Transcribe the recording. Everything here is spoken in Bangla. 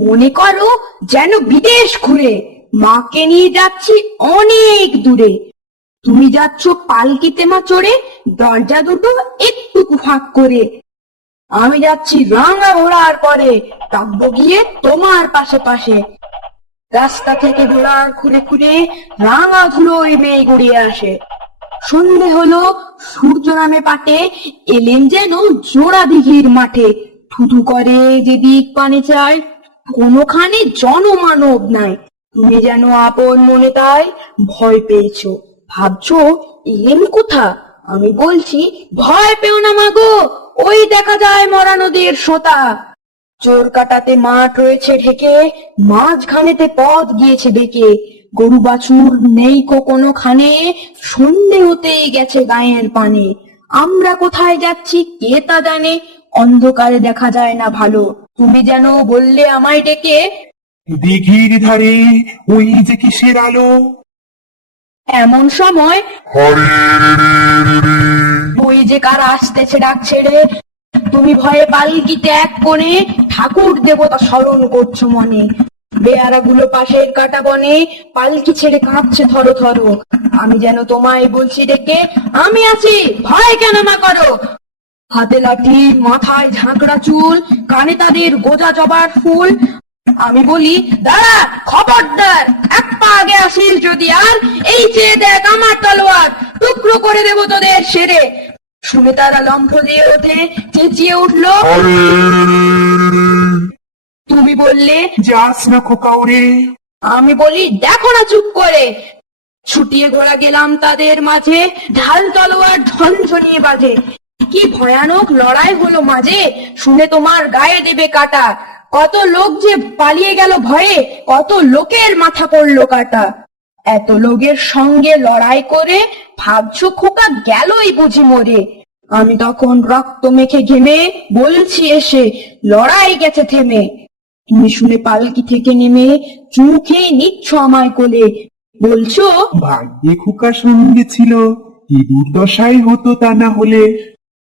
মনে করো যেন বিদেশ ঘুরে মাকে নিয়ে যাচ্ছি অনেক দূরে। তুমি যাচ্ছ পালকিতে মা চড়ে দরজা দুটো একটু ফাঁক করে। আমি যাচ্ছি রাঙা ঘোড়ার পরে টাকবো গিয়ে তোমার পাশে পাশে। রাস্তা থেকে ঘোড়ার খুঁড়ে খুঁড়ে রাঙা ধুলোয় মেয়ে গড়িয়ে আসে। সন্ধে হলো, সূর্য নামে পাটে এলেন যেন জোড়া দিঘির মাঠে। থুথু করে যেদিক পানে চায়, কোনোখানে জনমানব নাই। তুমি যেন আপন মনে তাই ভয় পেয়েছ। ভাবছ, এলেন কোথা? আমি বলছি, ভয় পেও না মাগো, ওই দেখা যায় মরা নদীর সোতা। চোর কাটাতে মাঠ রয়েছে ঢেকে, মাঝখানেতে পথ গিয়েছে বেঁকে। গরু বাছুর নেই কো কোনোখানে, সন্ধে হতেই গেছে গায়ের পানে। আমরা কোথায় যাচ্ছি কে তা জানে অন্ধকারে দেখা যায় না ভালো। তুমি যেন বললে আমায় ডেকে। দিঘির ধারে ওই যে কিসের আলো? এমন সময় ওই যে কার আসতেছে ডাক ছেড়ে তুমি ভয়ে পালকিতে এক কোণে ঠাকুর দেবতা স্মরণ করছ মনে। বেয়ারা গুলো পাশের কাটা বনে পালকি ছেড়ে কাঁপছে থরো থরো। আমি যেন তোমায় বলছি ডেকে আমি আছি। ভয় কেন মা করো। হাতে লাঠি মাথায় ঝাঁকড়া চুল কানে তাদের গোজা জবার ফুল। আমি বলি দাঁড়া খবরদার এক পা আগে আসিস যদি আর এই চেয়ে দেখ আমার তলোয়ার টুকরো করে দেবো তোদের সেরে। শুনে তারা লম্ফ দিয়ে ওঠে চেঁচিয়ে উঠল। তুমি বললে যাস না খোকা ওরে আমি বলি দেখো না চুপ করে। ছুটিয়ে ঘোরা গেলাম তাদের মাঝে ঢাল তলোয়ার ঝনঝনিয়ে বাজে। কি ভয়ানক লড়াই হলো মাঝে শুনে তোমার গায়ে দেবে কাটা। কত লোক যে পালিয়ে গেল ভয়ে, কত লোকের মাথা পড়ল কাটা। এত লোকের সঙ্গে লড়াই করে ভাবছ খোকা গেলই বুঝি মরে। আমি তখন রক্ত মেখে ঘেমে বলছি এসে, লড়াই গেছে থেমে। তুমি শুনে পালকি থেকে নেমে চুমুখে নিচ্ছ আমায় কোলে। বলছো, ভাগ্যে খোকা সঙ্গে ছিল, কি দুর্দশাই হতো তা না হলে